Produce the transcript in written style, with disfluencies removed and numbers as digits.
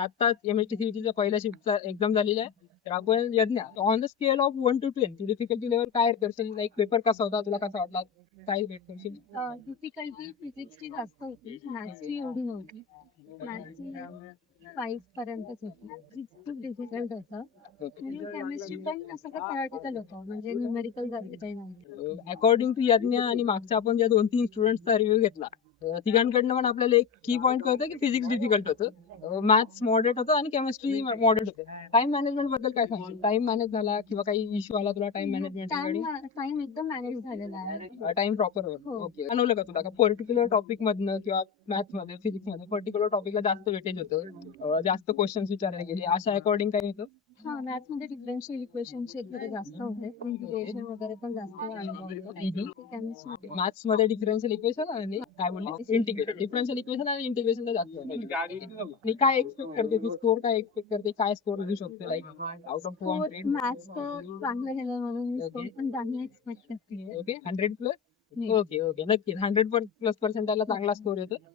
आता MST-CET पहिल्या शिफ्टचा exam झालेला आहे. तर आपण यज्ञ on the scale of 1 to 10 difficulty level काय करशील? लाईक पेपर कसा होता, तुला कसा वाटला, काय रेट करशील? डिफिकल्टी फिजिक्सची जास्त होती, मॅथ्सची एवढी नव्हती. मॅथ्सची 5 पर्यंतच होती. फिजिक्स खूप डिफिकल्ट होतं. आणि केमिस्ट्री पण सगळं प्रॅक्टिकल होतं, म्हणजे न्यूमेरिकल जास्त काही नाही. अकॉर्डिंग टू यज्ञ आणि मागच्या आपण ज्या 2-3 स्टुडंट्सचा रिव्ह्यू घेतला, तिघांकडनं पण आपल्याला एक की पॉईंट कळतं की फिजिक्स डिफिकल्ट होतं, मॅथ्स मॉडरेट होतं आणि केमिस्ट्री मॉडरेट होतं. टाइम मॅनेजमेंट बद्दल काय सांगशील? टाइम मॅनेज झाला किंवा काही इश्यू आला तुला टाइम मॅनेजमेंट? टाइम एकदम मॅनेज झालेला आहे. टाइम प्रॉपर हो. ओके. जाणवलं का तुला का पर्टिक्युलर टॉपिक मधनं किंवा मॅथ्स मध्ये फिजिक्स मध्ये पर्टिक्युलर टॉपिकला जास्त वेटेज होतं, जास्त क्वेश्चन्स विचारले गेले, अशा अकॉर्डिंग काय होतं? हा, मॅथ्स मध्ये डिफरन्शियल इक्वेशनचे वगैरे जास्त होते, इंटिग्रेशन वगैरे पण जास्त केमिस्ट्री. मॅथ्स मध्ये डिफरन्शियल इक्वेशन आणि काय बोलली, इंटिग्रेशन. डिफरन्शियल इक्वेशन आणि इंटिग्रेशन जास्त होतं. आणि काय एक्सपेक्ट करते तू, स्कोर काय एक्सपेक्ट करते, काय स्कोर देऊ शकते लाईक आउट ऑफ 200? मॅथ्स तर चांगलं गेलं म्हणून मी स्कोर पण चांगला एक्सपेक्ट करते. Okay, 100 plus. ओके ओके, नक्कीच 100 प्लस पर्सेंटाला चांगला स्कोर येतो.